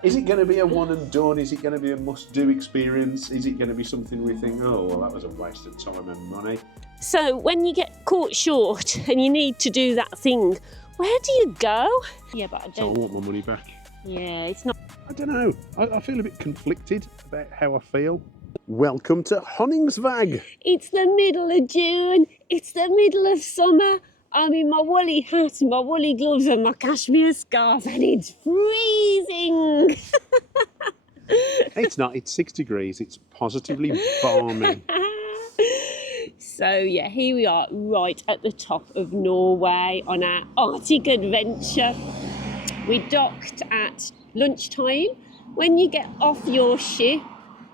Is it going to be a one and done? Is it going to be a must-do experience? Is it going to be something we think, oh, well, that was a waste of time and money? So when you get caught short and you need to do that thing, where do you go? Yeah, but I don't... So I want my money back. Yeah, it's not... I don't know. I feel a bit conflicted about how I feel. Welcome to Honningsvag. It's the middle of June. It's the middle of summer. I'm in my woolly hat, my woolly gloves and my cashmere scarf, and it's freezing. It's not. It's 6 degrees. It's positively balmy. So yeah, here we are right at the top of Norway on our Arctic adventure. We docked at lunchtime. When you get off your ship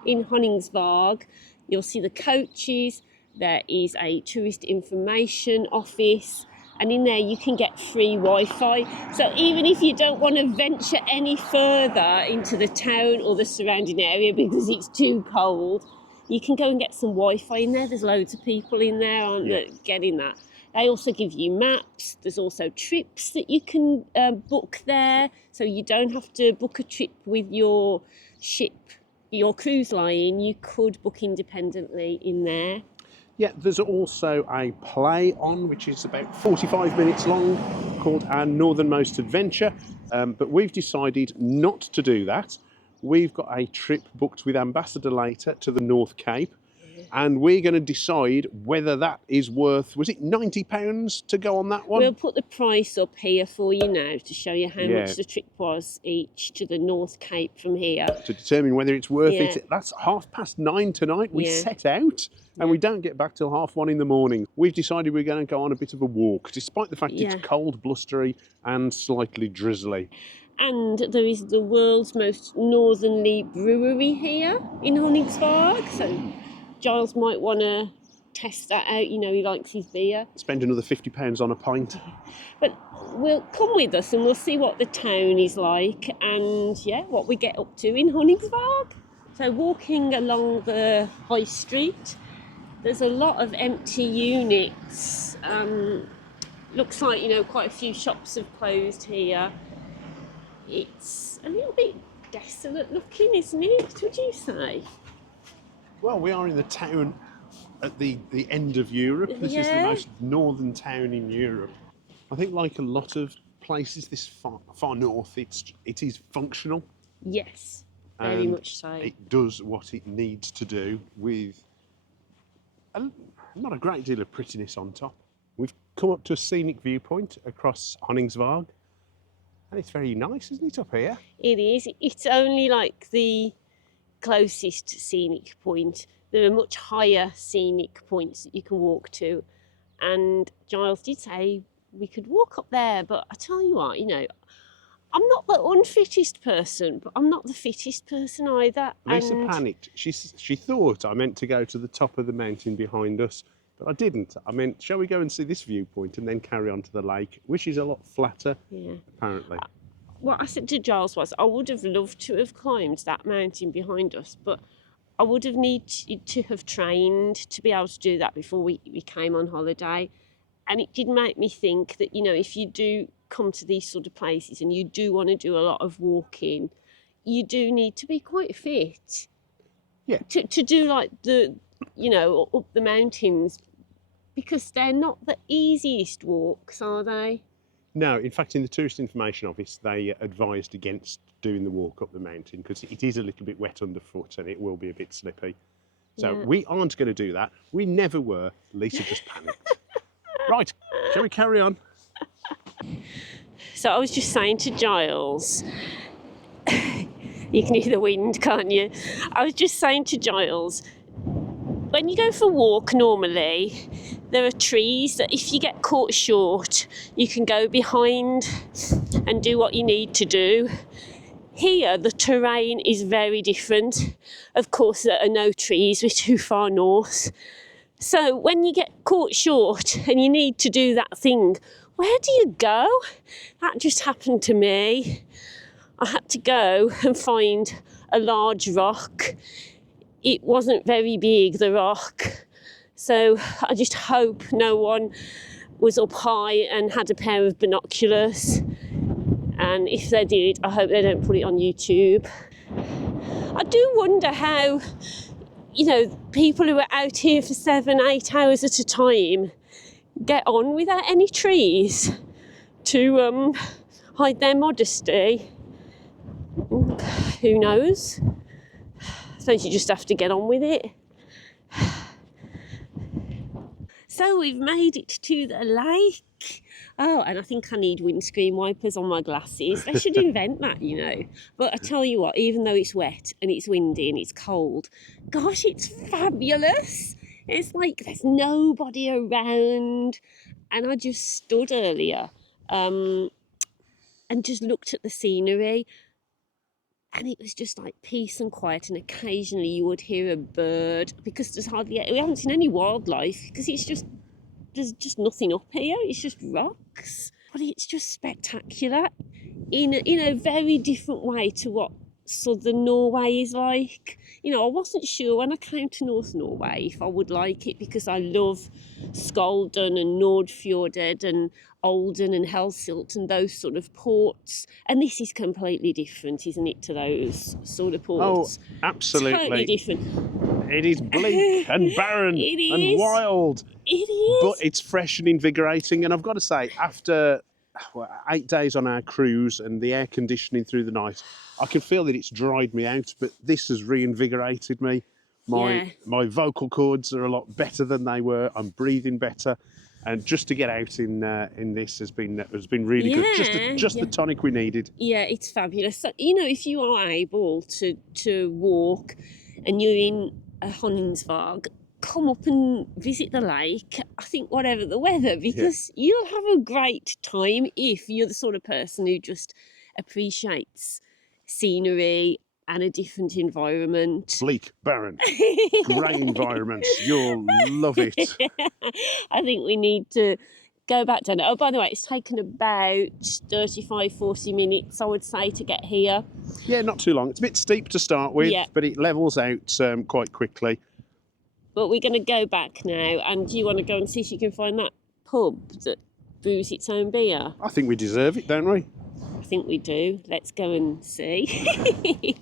in Honningsvåg, you'll see the coaches. There is a tourist information office, and in there you can get free Wi-Fi. So even if you don't want to venture any further into the town or the surrounding area because it's too cold, you can go and get some Wi-Fi in there. There's loads of people in there, aren't there, getting that. They also give you maps. There's also trips that you can book there. So you don't have to book a trip with your ship, your cruise line. You could book independently in there. Yeah, there's also a play on, which is about 45 minutes long, called our Northernmost Adventure. But we've decided not to do that. We've got a trip booked with Ambassador later to the North Cape. And we're going to decide whether that is worth, was it £90 to go on that one? We'll put the price up here for you now to show you how much the trip was each to the North Cape from here. To determine whether it's worth it. That's 9:30 tonight. We set out and we don't get back till 1:30 in the morning. We've decided we're going to go on a bit of a walk, despite the fact it's cold, blustery and slightly drizzly. And there is the world's most northerly brewery here in Honningsvåg. So Giles might want to test that out. You know, he likes his beer. Spend another £50 on a pint. But we'll come with us and we'll see what the town is like and, what we get up to in Honningsvåg. So walking along the high street, there's a lot of empty units. Looks like, quite a few shops have closed here. It's a little bit desolate looking, isn't it? Would you say? Well, we are in the town at the end of Europe. This is the most northern town in Europe. I think, like a lot of places this far north, it is functional. Yes, very much so. It does what it needs to do with not a great deal of prettiness on top. We've come up to a scenic viewpoint across Honningsvåg, and it's very nice, isn't it, up here? It is. It's only like the closest scenic point. There are much higher scenic points that you can walk to, and Giles did say we could walk up there, but I tell you what, I'm not the unfittest person, but I'm not the fittest person either. Lisa panicked. She thought I meant to go to the top of the mountain behind us, but I didn't. I meant, shall we go and see this viewpoint and then carry on to the lake, which is a lot flatter, apparently. What I said to Giles was I would have loved to have climbed that mountain behind us, but I would have needed to have trained to be able to do that before we came on holiday. And it did make me think that, if you do come to these sort of places and you do want to do a lot of walking, you do need to be quite fit. Yeah. To do like up the mountains, because they're not the easiest walks, are they? No, in fact, in the Tourist Information Office, they advised against doing the walk up the mountain because it is a little bit wet underfoot and it will be a bit slippy. So we aren't going to do that. We never were. Lisa just panicked. Right, shall we carry on? So I was just saying to Giles, you can hear the wind, can't you? I was just saying to Giles, when you go for a walk normally, there are trees that if you get caught short, you can go behind and do what you need to do. Here, the terrain is very different. Of course, there are no trees, we're too far north. So when you get caught short and you need to do that thing, where do you go? That just happened to me. I had to go and find a large rock. It wasn't very big, the rock. So I just hope no one was up high and had a pair of binoculars. And if they did, I hope they don't put it on YouTube. I do wonder how, you know, people who are out here for 7-8 hours at a time get on without any trees to hide their modesty. Who knows? I suppose you just have to get on with it. So we've made it to the lake. Oh, and I think I need windscreen wipers on my glasses. They should invent that, you know. But I tell you what, even though it's wet and it's windy and it's cold, gosh, it's fabulous. It's like there's nobody around. And I just stood earlier and just looked at the scenery. And it was just like peace and quiet, and occasionally you would hear a bird, because we haven't seen any wildlife, because there's just nothing up here, it's just rocks. But it's just spectacular in a very different way to what southern Norway is like. You know, I wasn't sure when I came to North Norway if I would like it, because I love Skålden and Nordfjordet and Olden and Helsilt and those sort of ports. And this is completely different, isn't it, to those sort of ports? Oh, absolutely. Totally different. It is bleak and barren and wild. It is. But it's fresh and invigorating. And I've got to say, after 8 days on our cruise and the air conditioning through the night, I can feel that it's dried me out, but this has reinvigorated me. My vocal cords are a lot better than they were. I'm breathing better. And just to get out in this has been really good. Just the tonic we needed. Yeah, it's fabulous. So, you know, if you are able to walk and you're in Honningsvåg, come up and visit the lake. I think whatever the weather, because you'll have a great time if you're the sort of person who just appreciates scenery and a different environment. Bleak, barren, grey environments. You'll love it. I think we need to go back down. Oh, by the way, it's taken about 35-40 minutes, I would say, to get here. Yeah, not too long. It's a bit steep to start with, but it levels out quite quickly. But we're going to go back now, and do you want to go and see if you can find that pub that brews its own beer? I think we deserve it, don't we? I think we do. Let's go and see.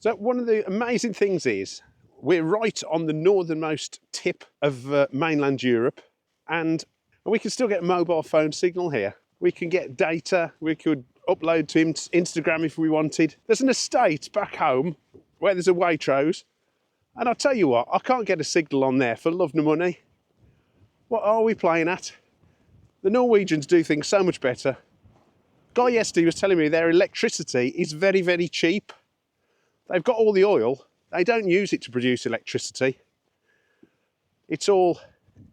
So one of the amazing things is we're right on the northernmost tip of mainland Europe, and we can still get a mobile phone signal here. We can get data, we could upload to Instagram if we wanted. There's an estate back home where there's a Waitrose, and I'll tell you what, I can't get a signal on there for love nor money. What are we playing at? The Norwegians do things so much better. Guy yesterday was telling me their electricity is very, very cheap. They've got all the oil. They don't use it to produce electricity. It's all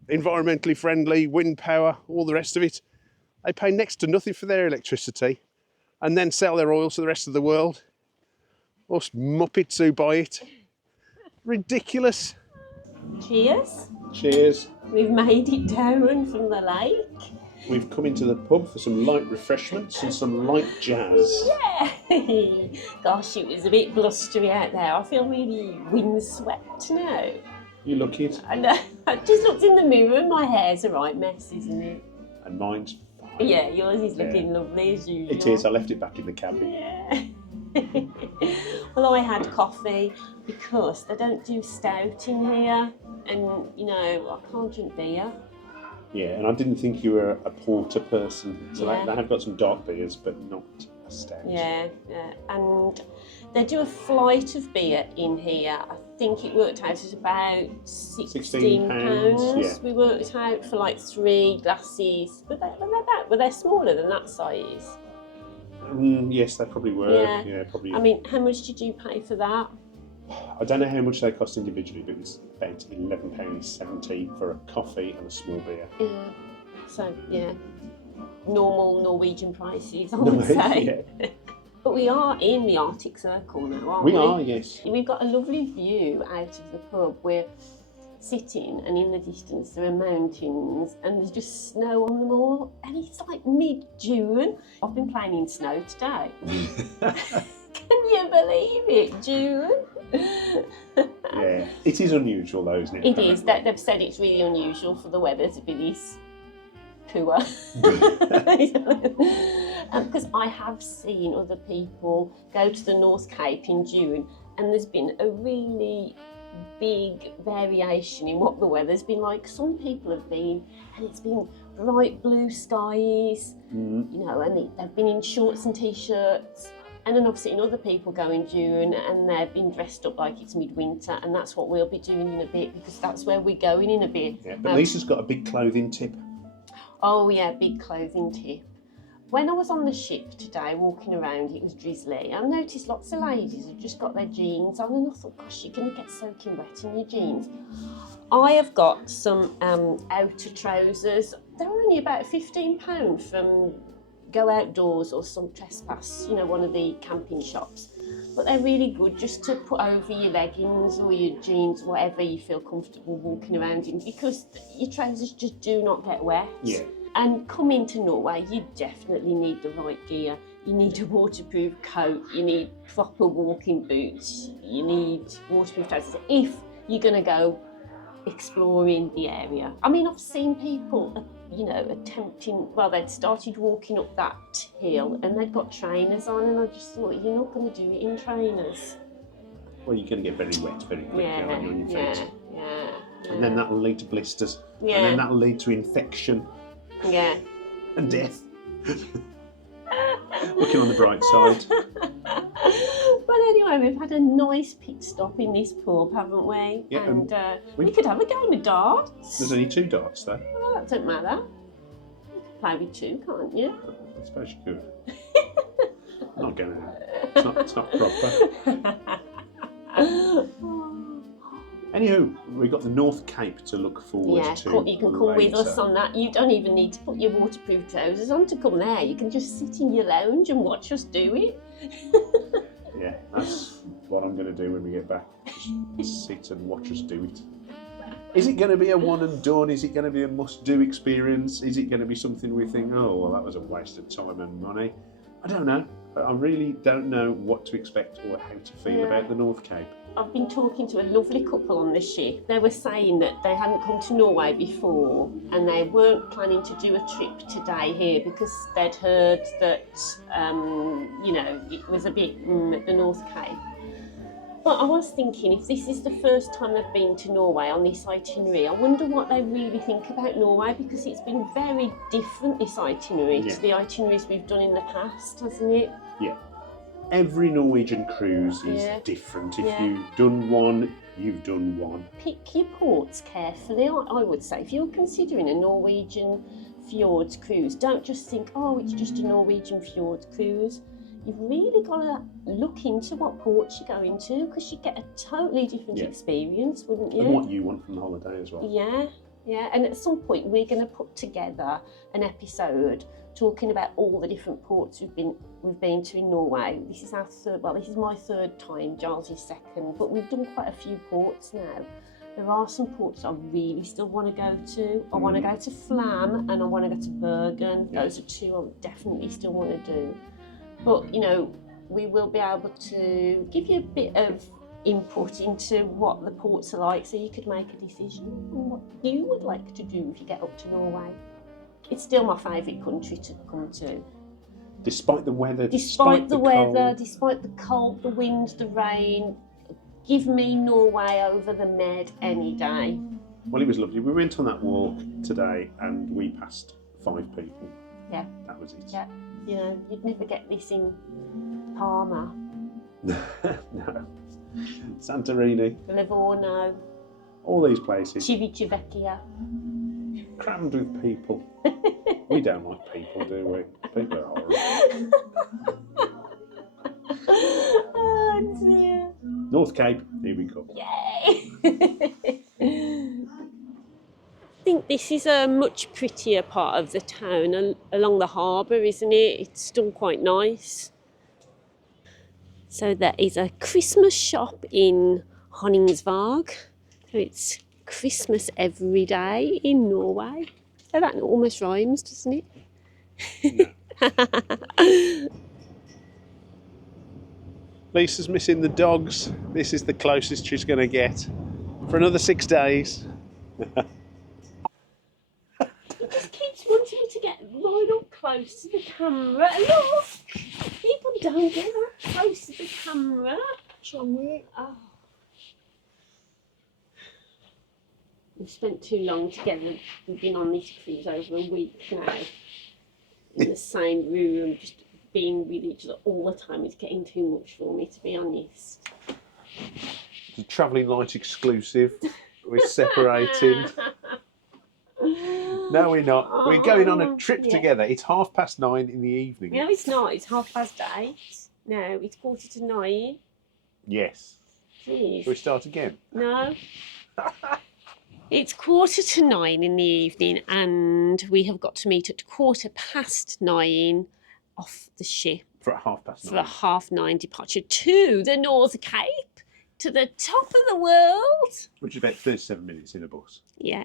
environmentally friendly, wind power, all the rest of it. They pay next to nothing for their electricity and then sell their oil to the rest of the world. Us muppets who buy it. Ridiculous. Cheers. Cheers. We've made it down from the lake. We've come into the pub for some light refreshments and some light jazz. Yeah! Gosh, it was a bit blustery out there. I feel really windswept now. You look it. I know. I just looked in the mirror and my hair's a right mess, isn't it? And mine's fine. Yeah, yours is looking lovely as usual. It is. I left it back in the cabin. Yeah. Well, I had coffee because they don't do stout in here, and you know, I can't drink beer. Yeah, and I didn't think you were a porter person, so they have got some dark beers, but not a stout. Yeah, and they do a flight of beer in here. I think it worked out at about £16. Yeah. We worked it out for like 3 glasses. Were they smaller than that size? Yes, they probably were. Yeah, probably. I mean, how much did you pay for that? I don't know how much they cost individually, but it's about £11.70 for a coffee and a small beer. Yeah. So, yeah, normal Norwegian prices, I would say. Yeah. But we are in the Arctic Circle now, aren't we? We are, yes. We've got a lovely view out of the pub. We're sitting, and in the distance there are mountains, and there's just snow on them all, and it's like mid-June. I've been playing in snow today. Can you believe it? June? Yeah, it is unusual though, isn't it? It is. They've said it's really unusual for the weather to be this poor. Because I have seen other people go to the North Cape in June, and there's been a really big variation in what the weather's been like. Some people have been, and it's been bright blue skies, you know, and they've been in shorts and t-shirts. And then I've seen other people go in June and they've been dressed up like it's midwinter, and that's what we'll be doing in a bit, because that's where we're going in a bit. Yeah, but Lisa's got a big clothing tip. Oh yeah, big clothing tip. When I was on the ship today walking around, it was drizzly. I noticed lots of ladies had just got their jeans on, and I thought, gosh, you're going to get soaking wet in your jeans. I have got some outer trousers. They're only about £15 from Go Outdoors or some Trespass, you know, one of the camping shops. But they're really good just to put over your leggings or your jeans, whatever you feel comfortable walking around in, because your trousers just do not get wet. Yeah. And coming to Norway, you definitely need the right gear. You need a waterproof coat, you need proper walking boots, you need waterproof trousers if you're going to go exploring the area. I mean, I've seen people, you know, attempting, well, they'd started walking up that hill and they'd got trainers on, and I just thought, you're not going to do it in trainers. Well, you're going to get very wet very quickly on your feet. Yeah. And then that'll lead to blisters. Yeah. And then that'll lead to infection. Yeah. And death. Looking on the bright side. But anyway, we've had a nice pit stop in this pub, haven't we? Yeah, and we could have a game of darts. There's only 2 darts though. Well, that doesn't matter. You can play with 2, can't you? I suppose you could. I'm not going to. It's not proper. Anywho, we've got the North Cape to look forward to. You can come with us on that. You don't even need to put your waterproof trousers on to come there. You can just sit in your lounge and watch us do it. Yeah, that's what I'm going to do when we get back. Just sit and watch us do it. Is it going to be a one and done? Is it going to be a must-do experience? Is it going to be something we think, oh, well, that was a waste of time and money? I don't know. I really don't know what to expect or how to feel about the North Cape. I've been talking to a lovely couple on the ship. They were saying that they hadn't come to Norway before and they weren't planning to do a trip today here because they'd heard that, you know, it was a bit at the North Cape. But I was thinking, if this is the first time they've been to Norway on this itinerary, I wonder what they really think about Norway, because it's been very different, this itinerary, to the itineraries we've done in the past, hasn't it? Yeah. Every Norwegian cruise is different. If you've done one, you've done one. Pick your ports carefully, I would say. If you're considering a Norwegian fjords cruise, don't just think, oh, it's just a Norwegian fjords cruise. You've really got to look into what ports you're going to, because you get a totally different experience, wouldn't you? And what you want from the holiday as well. Yeah. And at some point, we're going to put together an episode talking about all the different ports we've been to in Norway. This is our third, well, this is my third time, Giles' second, but we've done quite a few ports now. There are some ports I really still want to go to. I want to go to Flam and I want to go to Bergen. Those are 2 I definitely still want to do. But, you know, we will be able to give you a bit of input into what the ports are like, so you could make a decision on what you would like to do if you get up to Norway. It's still my favourite country to come to. Despite the weather, despite the weather, despite the cold, the wind, the rain, give me Norway over the Med any day. Well, it was lovely. We went on that walk today and we passed 5 people. Yeah. That was it. Yeah. You know, you'd never get this in Parma. No. Santorini. Livorno. All these places. Civitavecchia. Crammed with people. We don't like people, do we? People are horrible. Oh dear. North Cape, here we go. Yay! I think this is a much prettier part of the town along the harbour, isn't it? It's still quite nice. So there is a Christmas shop in Honningsvåg. So it's Christmas every day in Norway. So that almost rhymes, doesn't it? No. Lisa's missing the dogs. This is the closest she's going to get for another 6 days. He just keeps wanting me camera. Look! People don't get that close to the camera. What's wrong with it? Oh. We've spent too long together. We've been on this cruise over a week now. In the same room, just being with each other all the time is getting too much for me, to be honest. It's a travelling light exclusive. We're separating. No, we're not. We're going on a trip together. It's 9:30 in the evening. No, it's not. It's 8:30. No, it's 8:45. Yes. Jeez. Shall we start again? No. It's 9:45 in the evening, and we have got to meet at 9:15 off the ship For a 9:30. for a 9:30 departure to the North Cape, to the top of the world. Which is about 37 minutes in a bus. Yeah.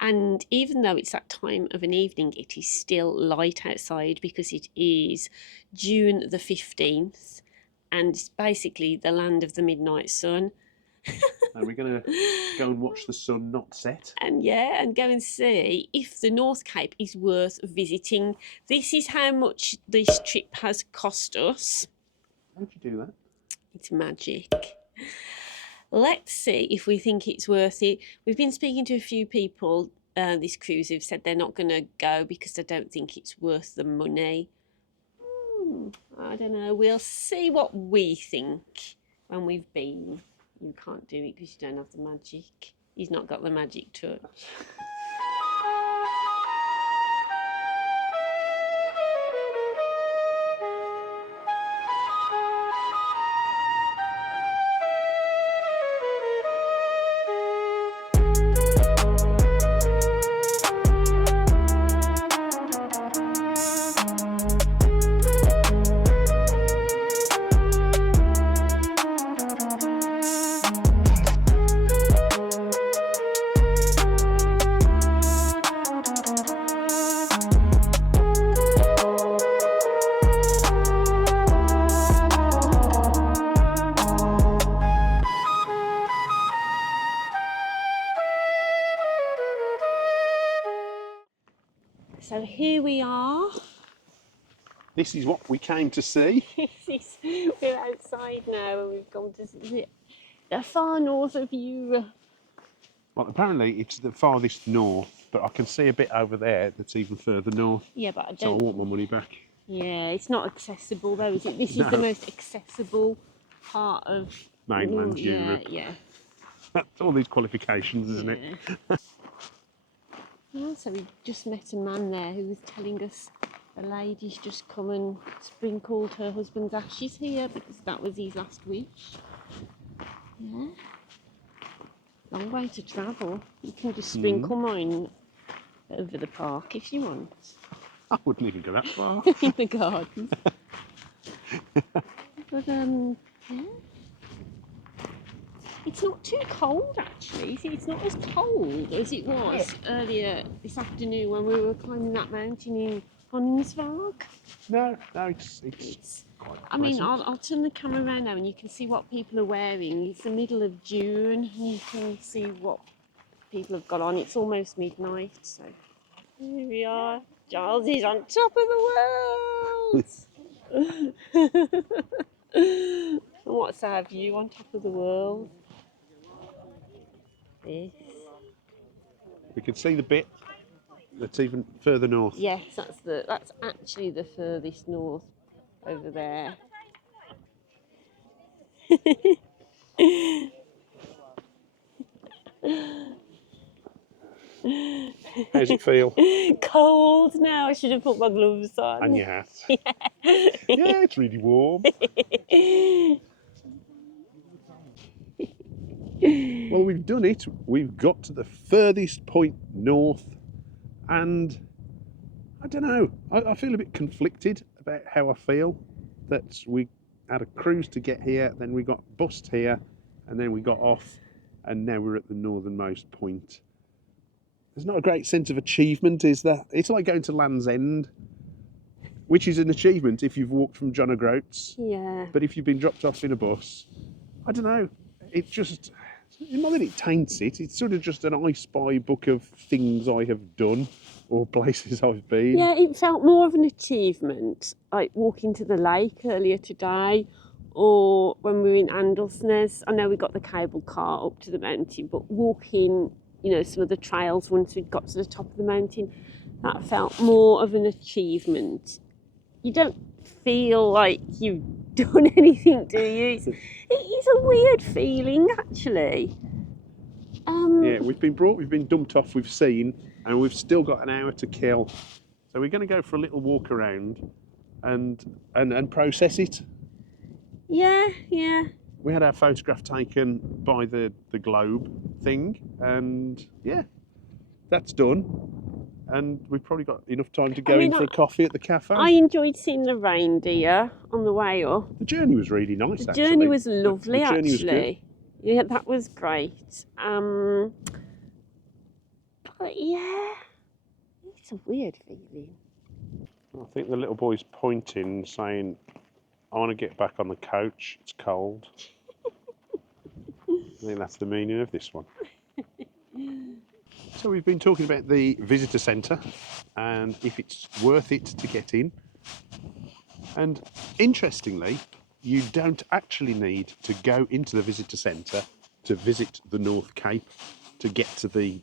And even though it's that time of an evening, it is still light outside because it is June the 15th, and it's basically the land of the midnight sun. And we're going to go and watch the sun not set. And yeah, and go and see if the North Cape is worth visiting. This is how much this trip has cost us. How'd you do that? It's magic. Let's see if we think it's worth it. We've been speaking to a few people this cruise who've said they're not going to go because they don't think it's worth the money. I don't know. We'll see what we think when we've been. You can't do it because you don't have the magic. He's not got the magic touch. So here we are. This is what we came to see. We're outside now and we've gone to see the far north of Europe. Well, apparently it's the farthest north, but I can see a bit over there that's even further north. Yeah, but I So I don't... want my money back. Yeah, it's not accessible though, is it? This is No. the most accessible part of... Mainland Europe. Yeah. That's all these qualifications, isn't it? Yeah. So we just met a man there who was telling us the lady's just come and sprinkled her husband's ashes here because that was his last wish. Yeah. Long way to travel. You can just sprinkle mine over the park if you want. I wouldn't even go that far. In the garden. But yeah. It's not too cold actually. See, it's not as cold as it was earlier this afternoon when we were climbing that mountain in Honningsvåg. No, it's quite I mean, pleasant. I'll turn the camera around now and you can see what people are wearing. It's the middle of June and you can see what people have got on. It's almost midnight, so here we are. Giles is on top of the world. And what's our view on top of the world? This. We can see the bit that's even further north. Yes, that's actually the furthest north over there. How's it feel? Cold now. I should have put my gloves on. And your hat. Yeah, it's really warm. Well, we've done it. We've got to the furthest point north, and I don't know. I feel a bit conflicted about how I feel that we had a cruise to get here, then we got bussed here, and then we got off, and now we're at the northernmost point. There's not a great sense of achievement, is there? It's like going to Land's End, which is an achievement if you've walked from John O'Groats. Yeah. But if you've been dropped off in a bus, I don't know. It's just Not that it taints it, it's sort of just an I Spy book of things I have done or places I've been. Yeah, it felt more of an achievement, like walking to the lake earlier today, or when we were in Andelsnes. I know we got the cable car up to the mountain, but walking, you know, some of the trails once we got to the top of the mountain, that felt more of an achievement. You don't feel like you've done anything, do you? It's a weird feeling, actually. Yeah, we've been dumped off, we've seen, and we've still got an hour to kill. So we're going to go for a little walk around and process it. Yeah. We had our photograph taken by the globe thing, and yeah, that's done. And we've probably got enough time to go in for a coffee at the cafe. I enjoyed seeing the reindeer on the way up. The journey was really nice, The actually. journey was lovely, the journey was actually. Yeah, that was great. But yeah, it's a weird feeling. I think the little boy's pointing, saying, I want to get back on the coach, it's cold. I think that's the meaning of this one. So we've been talking about the visitor centre and if it's worth it to get in. And interestingly, you don't actually need to go into the visitor centre to visit the North Cape to get to the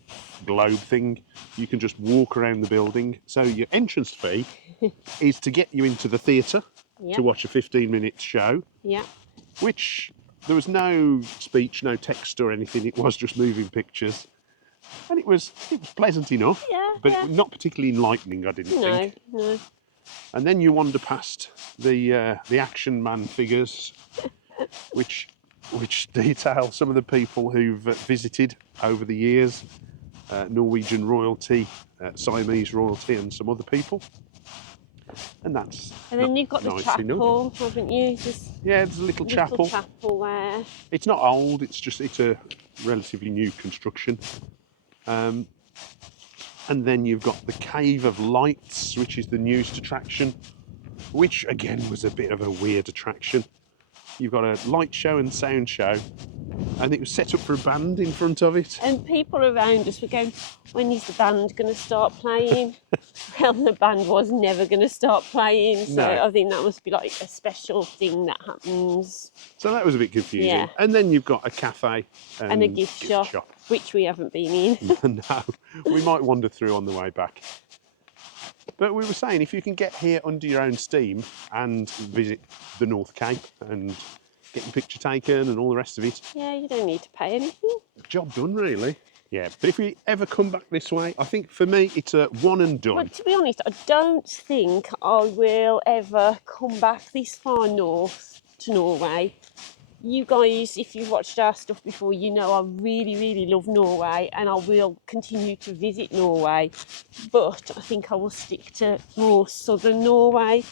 globe thing. You can just walk around the building. So your entrance fee is to get you into the theatre to watch a 15-minute show. Yeah. Which there was no speech, no text or anything. It was just moving pictures. And it was pleasant enough, but not particularly enlightening, I didn't think. No. And then you wander past the action man figures, which detail some of the people who've visited over the years, Norwegian royalty, Siamese royalty, and some other people. And that's And then you've got the nice chapel, enough. Haven't you? Yeah, there's a little chapel. Chapel there. It's not old. It's a relatively new construction. And then you've got the Cave of Lights, which is the newest attraction, which again was a bit of a weird attraction. You've got a light show and sound show, and it was set up for a band in front of it. And people around us were going, when is the band going to start playing? Well, the band was never going to start playing, so No. I think that must be like a special thing that happens. So that was a bit confusing. Yeah. And then you've got a cafe And a gift shop, which we haven't been in. No, we might wander through on the way back. But we were saying, if you can get here under your own steam and visit the North Cape and get your picture taken and all the rest of it. Yeah, you don't need to pay anything. Job done, really. Yeah, but if we ever come back this way, I think for me it's a one and done. But to be honest, I don't think I will ever come back this far north to Norway. You guys, if you've watched our stuff before, you know I really, really love Norway and I will continue to visit Norway. But I think I will stick to more southern Norway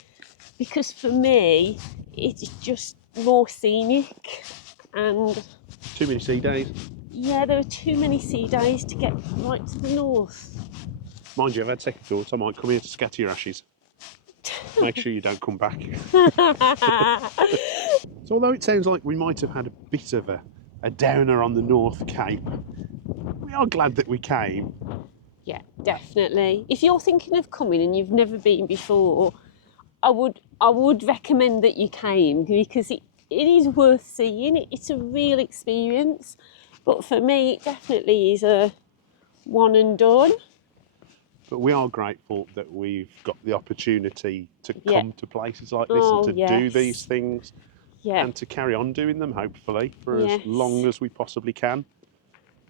because for me, it's just more scenic and... Too many sea days. Yeah, there are too many sea days to get right to the north. Mind you, I've had second thoughts. I might come here to scatter your ashes. Make sure you don't come back. So although it sounds like we might have had a bit of a downer on the North Cape, we are glad that we came. Yeah, definitely. If you're thinking of coming and you've never been before, I would recommend that you came because it is worth seeing. It's a real experience. But for me, it definitely is a one and done. But we are grateful that we've got the opportunity to come to places like this and to do these things and to carry on doing them, hopefully, for as long as we possibly can.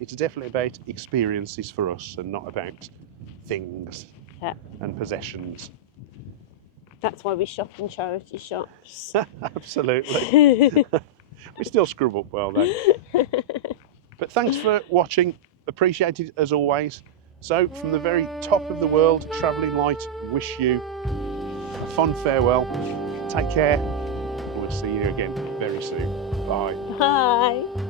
It's definitely about experiences for us and not about things and possessions. That's why we shop in charity shops. Absolutely. We still scrub up well, though. But thanks for watching. Appreciated as always. So, from the very top of the world, Travelling Light, wish you a fond farewell. Take care. We'll see you again very soon. Bye. Bye.